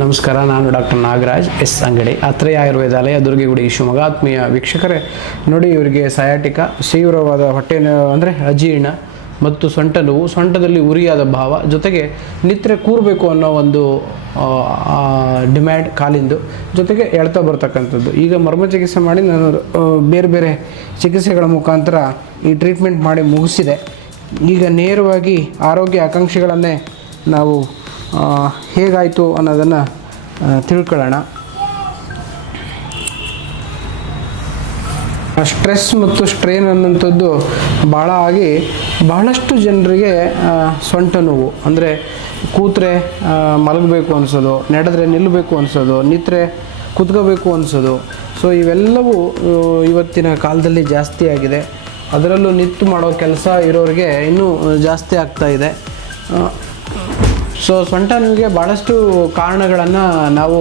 ನಮಸ್ಕಾರ, ನಾನು doctor Nagaraj S ಅಂಗಡಿ, ಅತ್ರೇಯ ಆಯುರ್ವೇದಾಲಯ, ದುರ್ಗಿಗುಡಿ, ಶಿವಮೊಗ್ಗ. ಆತ್ಮೀಯ ವೀಕ್ಷಕರೇ, ನೋಡಿ, ಇವರಿಗೆ ಸಯಾಟಿಕ, ತೀವ್ರವಾದ ಹೊಟ್ಟೆ ಅಂದರೆ ಅಜೀರ್ಣ ಮತ್ತು ಸೊಂಟ ನೋವು, ಸೊಂಟದಲ್ಲಿ ಉರಿಯಾದ ಭಾವ, ಜೊತೆಗೆ ನಿದ್ರೆ ಕೂರಬೇಕು ಅನ್ನೋ ಒಂದು ಡಿಮ್ಯಾಂಡ್ ಕಾಲಿಂದು, ಜೊತೆಗೆ ಎಳ್ತಾ ಬರ್ತಕ್ಕಂಥದ್ದು. ಈಗ ಮರ್ಮ ಚಿಕಿತ್ಸೆ ಮಾಡಿ ನಾನು ಬೇರೆ ಬೇರೆ ಚಿಕಿತ್ಸೆಗಳ ಮುಖಾಂತರ ಈ ಟ್ರೀಟ್ಮೆಂಟ್ ಮಾಡಿ ಮುಗಿಸಿದೆ. ಈಗ ನೇರವಾಗಿ ಆರೋಗ್ಯ ಆಕಾಂಕ್ಷೆಗಳನ್ನೇ ನಾವು ಹೇಗಾಯಿತು ಅನ್ನೋದನ್ನು ತಿಳ್ಕೊಳ್ಳೋಣ. ಸ್ಟ್ರೆಸ್ ಮತ್ತು ಸ್ಟ್ರೇನ್ ಅನ್ನೋಂಥದ್ದು ಭಾಳ ಆಗಿ ಬಹಳಷ್ಟು ಜನರಿಗೆ ಸೊಂಟ ನೋವು ಅಂದರೆ ಕೂತ್ರೆ ಮಲಗಬೇಕು ಅನಿಸೋದು, ನಡೆದ್ರೆ ನಿಲ್ಲಬೇಕು ಅನಿಸೋದು, ನಿಂತರೆ ಕೂತ್ಕೋಬೇಕು ಅನಿಸೋದು. ಸೊ ಇವೆಲ್ಲವೂ ಇವತ್ತಿನ ಕಾಲದಲ್ಲಿ ಜಾಸ್ತಿ ಆಗಿದೆ. ಅದರಲ್ಲೂ ನಿಂತು ಮಾಡೋ ಕೆಲಸ ಇರೋರಿಗೆ ಇನ್ನೂ ಜಾಸ್ತಿ ಆಗ್ತಾಯಿದೆ. ಸೊ ಸೊಂಟ ನೋವಿಗೆ ಭಾಳಷ್ಟು ಕಾರಣಗಳನ್ನು ನಾವು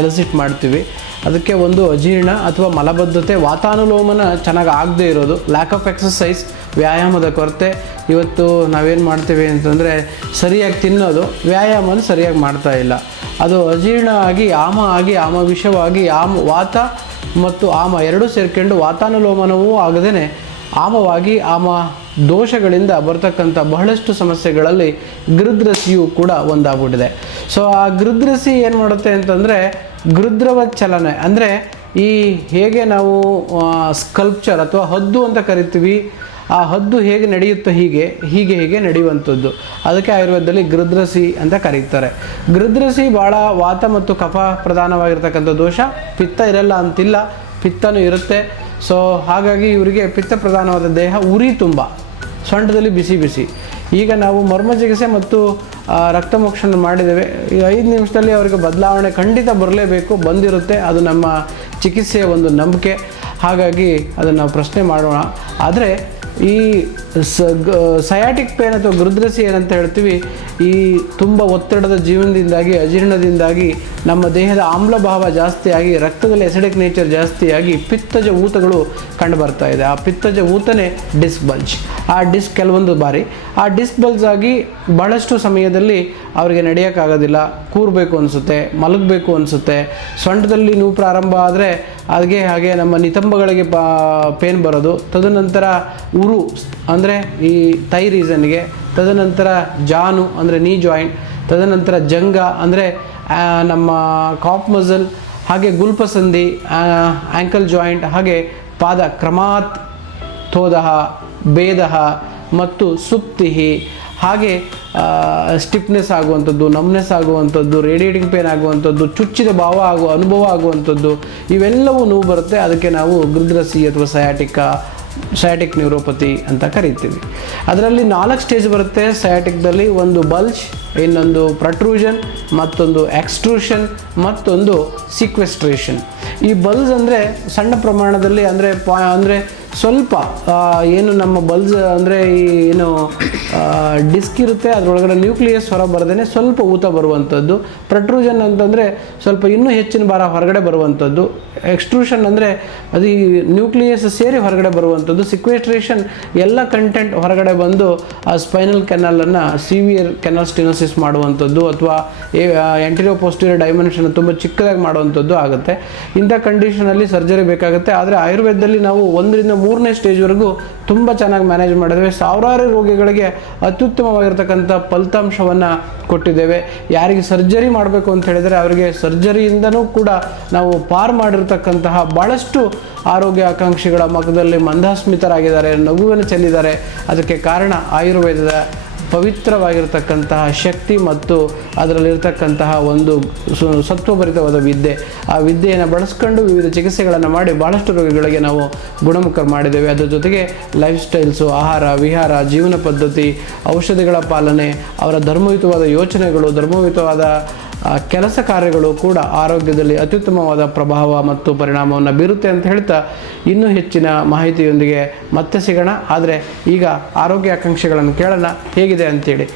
ಎಲಿಸಿಟ್ ಮಾಡ್ತೀವಿ. ಅದಕ್ಕೆ ಒಂದು ಅಜೀರ್ಣ ಅಥವಾ ಮಲಬದ್ಧತೆ, ವಾತಾನುಲೋಮನ ಚೆನ್ನಾಗಿ ಆಗದೇ ಇರೋದು, ಲ್ಯಾಕ್ ಆಫ್ ಎಕ್ಸಸೈಸ್, ವ್ಯಾಯಾಮದ ಕೊರತೆ. ಇವತ್ತು ನಾವೇನು ಮಾಡ್ತೀವಿ ಅಂತಂದರೆ ಸರಿಯಾಗಿ ತಿನ್ನೋದು, ವ್ಯಾಯಾಮನ ಸರಿಯಾಗಿ ಮಾಡ್ತಾ ಇಲ್ಲ. ಅದು ಅಜೀರ್ಣ ಆಗಿ ಆಮ ವಿಷವಾಗಿ ವಾತ ಮತ್ತು ಆಮ ಎರಡೂ ಸೇರ್ಕೊಂಡು ವಾತಾನುಲೋಮನವೂ ಆಗದೇ ಆಮವಾಗಿ ದೋಷಗಳಿಂದ ಬರ್ತಕ್ಕಂಥ ಬಹಳಷ್ಟು ಸಮಸ್ಯೆಗಳಲ್ಲಿ ಗೃದ್ರಸಿಯು ಕೂಡ ಒಂದಾಗ್ಬಿಟ್ಟಿದೆ. ಸೊ ಆ ಗೃದ್ರಸಿ ಏನು ಮಾಡುತ್ತೆ ಅಂತಂದರೆ ಗೃದ್ರವ ಚಲನೆ ಅಂದರೆ ಈ ಹೇಗೆ ನಾವು ಸ್ಕಲ್ಪ್ಚರ್ ಅಥವಾ ಹದ್ದು ಅಂತ ಕರಿತೀವಿ, ಆ ಹದ್ದು ಹೇಗೆ ನಡೆಯುತ್ತೋ ಹೀಗೆ ನಡೆಯುವಂಥದ್ದು. ಅದಕ್ಕೆ ಆಯುರ್ವೇದದಲ್ಲಿ ಗೃದ್ರಸಿ ಅಂತ ಕರೀತಾರೆ. ಗೃದ್ರಸಿ ಭಾಳ ವಾತ ಮತ್ತು ಕಫ ಪ್ರಧಾನವಾಗಿರ್ತಕ್ಕಂಥ ದೋಷ. ಪಿತ್ತ ಇರಲ್ಲ ಅಂತಿಲ್ಲ, ಪಿತ್ತನೂ ಇರುತ್ತೆ. ಸೊ ಹಾಗಾಗಿ ಇವರಿಗೆ ಪಿತ್ತ ಪ್ರಧಾನವಾದ ದೇಹ, ಉರಿ ತುಂಬ, ಸೊಂಟದಲ್ಲಿ ಬಿಸಿ. ಈಗ ನಾವು ಮರ್ಮ ಚಿಕಿತ್ಸೆ ಮತ್ತು ರಕ್ತಮೋಕ್ಷಣ ಮಾಡಿದ್ದೇವೆ. ಈಗ 5 ನಿಮಿಷದಲ್ಲಿ ಅವರಿಗೆ ಬದಲಾವಣೆ ಖಂಡಿತ ಬರಲೇಬೇಕು, ಬಂದಿರುತ್ತೆ. ಅದು ನಮ್ಮ ಚಿಕಿತ್ಸೆಯ ಒಂದು ನಂಬಿಕೆ. ಹಾಗಾಗಿ ಅದನ್ನು ನಾವು ಪ್ರಶ್ನೆ ಮಾಡೋಣ. ಆದರೆ ಈ ಸಯಾಟಿಕ್ ಪೇನ್ ಅಥವಾ ಗೃದ್ರಸಿ ಏನಂತ ಹೇಳ್ತೀವಿ, ಈ ತುಂಬ ಒತ್ತಡದ ಜೀವನದಿಂದಾಗಿ, ಅಜೀರ್ಣದಿಂದಾಗಿ ನಮ್ಮ ದೇಹದ ಆಮ್ಲಭಾವ ಜಾಸ್ತಿಯಾಗಿ, ರಕ್ತದಲ್ಲಿ ಎಸಿಡಿಕ್ ನೇಚರ್ ಜಾಸ್ತಿಯಾಗಿ ಪಿತ್ತಜ ಊತಗಳು ಕಂಡು ಬರ್ತಾ ಇದೆ. ಆ ಪಿತ್ತಜ ಊತನೇ ಡಿಸ್ಕ್ ಬಲ್ಜ್. ಆ ಡಿಸ್ಕ್ ಕೆಲವೊಂದು ಬಾರಿ ಆ ಡಿಸ್ಕ್ ಬಲ್ಜ್ ಆಗಿ ಭಾಳಷ್ಟು ಸಮಯದಲ್ಲಿ ಅವರಿಗೆ ನಡೆಯೋಕ್ಕಾಗೋದಿಲ್ಲ, ಕೂರಬೇಕು ಅನಿಸುತ್ತೆ, ಮಲಗಬೇಕು ಅನಿಸುತ್ತೆ. ಸೊಂಟದಲ್ಲಿ ನೋವು ಪ್ರಾರಂಭ ಆದರೆ ಹಾಗೆ ನಮ್ಮ ನಿತಂಬಗಳಿಗೆ ಪೇನ್ ಬರೋದು, ತದನಂತರ ಉರು ಅಂದರೆ ಈ ಥೈ ರೀಸನ್ಗೆ, ತದನಂತರ ಜಾನು ಅಂದರೆ ನೀ ಜಾಯಿಂಟ್, ತದನಂತರ ಜಂಗ ಅಂದರೆ ನಮ್ಮ ಕಾಪ್ ಮಸಲ್, ಹಾಗೆ ಗುಲ್ಪಸಂಧಿ, ಆ್ಯಂಕಲ್ ಜಾಯಿಂಟ್, ಹಾಗೆ ಪಾದ ಕ್ರಮಾತ್ ತೋದಹ, ಭೇದಹ ಮತ್ತು ಸುಪ್ತಿಹಿ, ಹಾಗೆ ಸ್ಟಿಫ್ನೆಸ್ ಆಗುವಂಥದ್ದು, ನಮ್ನೆಸ್ ಆಗುವಂಥದ್ದು, ರೇಡಿಯೇಟಿಂಗ್ ಪೇನ್ ಆಗುವಂಥದ್ದು, ಚುಚ್ಚಿದ ಅನುಭವ ಆಗುವಂಥದ್ದು, ಇವೆಲ್ಲವೂ ನೋವು ಬರುತ್ತೆ. ಅದಕ್ಕೆ ನಾವು ಗೃದ್ರಸಿ ಅಥವಾ ಸಯಾಟಿಕ್ ನ್ಯೂರೋಪತಿ ಅಂತ ಕರಿತೀವಿ. ಅದರಲ್ಲಿ 4 ಸ್ಟೇಜ್ ಬರುತ್ತೆ ಸಯಾಟಿಕ್ದಲ್ಲಿ. ಒಂದು ಬಲ್ಜ್, ಇನ್ನೊಂದು ಪ್ರಟ್ರೂಷನ್, ಮತ್ತೊಂದು ಎಕ್ಸ್ಟ್ರೂಷನ್, ಮತ್ತೊಂದು ಸಿಕ್ವೆಸ್ಟ್ರೇಷನ್. ಈ ಬಲ್ಜ್ ಅಂದರೆ ಸಣ್ಣ ಪ್ರಮಾಣದಲ್ಲಿ ಅಂದರೆ ಸ್ವಲ್ಪ ಏನು ನಮ್ಮ ಬಲ್ಜ್ ಅಂದರೆ ಏನು ಡಿಸ್ಕ್ ಇರುತ್ತೆ, ಅದರೊಳಗಡೆ ನ್ಯೂಕ್ಲಿಯಸ್ ಹೊರ ಬರದೇ ಸ್ವಲ್ಪ ಊತ ಬರುವಂಥದ್ದು. ಪ್ರಟ್ರೂಷನ್ ಅಂತಂದರೆ ಸ್ವಲ್ಪ ಇನ್ನೂ ಹೆಚ್ಚಿನ ಭಾರ ಹೊರಗಡೆ ಬರುವಂಥದ್ದು. ಎಕ್ಸ್ಟ್ರೂಷನ್ ಅಂದರೆ ಅದು ಈ ನ್ಯೂಕ್ಲಿಯಸ್ ಸೇರಿ ಹೊರಗಡೆ ಬರುವಂಥದ್ದು. ಸಿಕ್ವೆಸ್ಟ್ರೇಷನ್ ಎಲ್ಲ ಕಂಟೆಂಟ್ ಹೊರಗಡೆ ಬಂದು ಆ ಸ್ಪೈನಲ್ ಕೆನಾಲನ್ನು ಸಿವಿಯರ್ ಕೆನಾಲ್ ಸ್ಟಿನೋಸಿಸ್ ಮಾಡುವಂಥದ್ದು, ಅಥವಾ ಎಂಟೀರಿಯೋ ಪೋಸ್ಟೀರಿಯರ್ ಡೈಮೆನ್ಷನ್ ತುಂಬ ಚಿಕ್ಕದಾಗಿ ಮಾಡುವಂಥದ್ದು ಆಗುತ್ತೆ. ಇಂಥ ಕಂಡೀಷನಲ್ಲಿ ಸರ್ಜರಿ ಬೇಕಾಗುತ್ತೆ. ಆದರೆ ಆಯುರ್ವೇದದಲ್ಲಿ ನಾವು 1ರಿಂದ 3ನೇ ಸ್ಟೇಜ್ವರೆಗೂ ತುಂಬ ಚೆನ್ನಾಗಿ ಮ್ಯಾನೇಜ್ ಮಾಡಿದ್ದೇವೆ. ಸಾವಿರಾರು ರೋಗಿಗಳಿಗೆ ಅತ್ಯುತ್ತಮವಾಗಿರ್ತಕ್ಕಂಥ ಫಲಿತಾಂಶವನ್ನು ಕೊಟ್ಟಿದ್ದೇವೆ. ಯಾರಿಗೆ ಸರ್ಜರಿ ಮಾಡಬೇಕು ಅಂತ ಹೇಳಿದರೆ ಅವರಿಗೆ ಸರ್ಜರಿಯಿಂದನೂ ಕೂಡ ನಾವು ಪಾರು ಮಾಡಿರ್ತಕ್ಕಂತಹ ಭಾಳಷ್ಟು ಆರೋಗ್ಯ ಆಕಾಂಕ್ಷಿಗಳ ಮುಖದಲ್ಲಿ ಮಂದಸ್ಮಿತರಾಗಿದ್ದಾರೆ, ನಗುವನ್ನು ಚೆಲ್ಲಿದ್ದಾರೆ. ಅದಕ್ಕೆ ಕಾರಣ ಆಯುರ್ವೇದದ ಪವಿತ್ರವಾಗಿರ್ತಕ್ಕಂತಹ ಶಕ್ತಿ ಮತ್ತು ಅದರಲ್ಲಿರ್ತಕ್ಕಂತಹ ಒಂದು ಸತ್ವಭರಿತವಾದ ವಿದ್ಯೆ. ಆ ವಿದ್ಯೆಯನ್ನು ಬಳಸ್ಕೊಂಡು ವಿವಿಧ ಚಿಕಿತ್ಸೆಗಳನ್ನು ಮಾಡಿ ಭಾಳಷ್ಟು ರೋಗಿಗಳಿಗೆ ನಾವು ಗುಣಮುಖ ಮಾಡಿದ್ದೇವೆ. ಅದರ ಜೊತೆಗೆ ಲೈಫ್ ಸ್ಟೈಲ್ಸು, ಆಹಾರ ವಿಹಾರ, ಜೀವನ ಪದ್ಧತಿ, ಔಷಧಿಗಳ ಪಾಲನೆ, ಅವರ ಧರ್ಮಯುತವಾದ ಯೋಚನೆಗಳು, ಧರ್ಮಯುತವಾದ ಕೆಲಸ ಕಾರ್ಯಗಳು ಕೂಡ ಆರೋಗ್ಯದಲ್ಲಿ ಅತ್ಯುತ್ತಮವಾದ ಪ್ರಭಾವ ಮತ್ತು ಪರಿಣಾಮವನ್ನು ಬೀರುತ್ತೆ ಅಂತ ಹೇಳ್ತಾ ಇನ್ನೂ ಹೆಚ್ಚಿನ ಮಾಹಿತಿಯೊಂದಿಗೆ ಮತ್ತೆ ಸಿಗೋಣ. ಆದರೆ ಈಗ ಆರೋಗ್ಯ ಆಕಾಂಕ್ಷೆಗಳನ್ನು ಕೇಳೋಣ ಹೇಗಿದೆ ಅಂತೇಳಿ.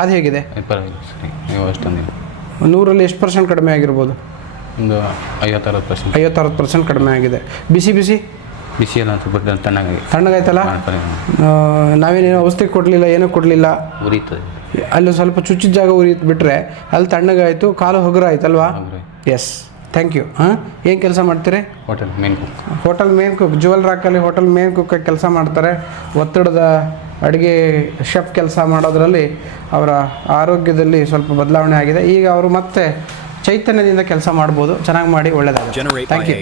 ಅದು ಹೇಗಿದೆ? ಪರವಾಗಿಲ್ಲ ಸರಿ, ನೀವು ಅಷ್ಟೊಂದಿಲ್ಲ. 100ರಲ್ಲಿ ಎಷ್ಟು ಪರ್ಸೆಂಟ್ ಕಡಿಮೆ ಆಗಿರ್ಬೋದು? ಒಂದು 50-60%. 50-60% ಕಡಿಮೆ ಆಗಿದೆ. ಬಿಸಿ ಎಲ್ಲ ಸ್ವಲ್ಪ ತಣ್ಣಗಾಯ್ತಲ್ಲ? ನಾವೇನೇನೋ ಔಷಧಿ ಕೊಡಲಿಲ್ಲ, ಏನೂ ಕೊಡಲಿಲ್ಲ, ಉರಿತದೆ. ಅಲ್ಲಿ ಸ್ವಲ್ಪ ಚುಚ್ಚಿದ ಜಾಗ ಉರಿತು ಬಿಟ್ಟರೆ ಅಲ್ಲಿ ತಣ್ಣಗಾಯಿತು, ಕಾಲು ಹೊಗರಾಯ್ತಲ್ವಾ? Yes, thank you. ಏನು ಕೆಲಸ ಮಾಡ್ತೀರಿ? ಹೋಟೆಲ್ ಮೇನ್ ಕುಕ್ ಜುವೆಲ್ ರಾಕಲ್ಲಿ ಹೋಟೆಲ್ ಮೇನ್ ಕುಕ್ ಕೆಲಸ ಮಾಡ್ತಾರೆ. ಒತ್ತಡದ ಅಡುಗೆ ಶೆಫ್ ಕೆಲಸ ಮಾಡೋದರಲ್ಲಿ ಅವರ ಆರೋಗ್ಯದಲ್ಲಿ ಸ್ವಲ್ಪ ಬದಲಾವಣೆ ಆಗಿದೆ. ಈಗ ಅವರು ಮತ್ತೆ ಚೈತನ್ಯದಿಂದ ಕೆಲಸ ಮಾಡ್ಬೋದು. ಚೆನ್ನಾಗಿ ಮಾಡಿ, ಒಳ್ಳೆಯದಾಗುತ್ತೆ. Thank you.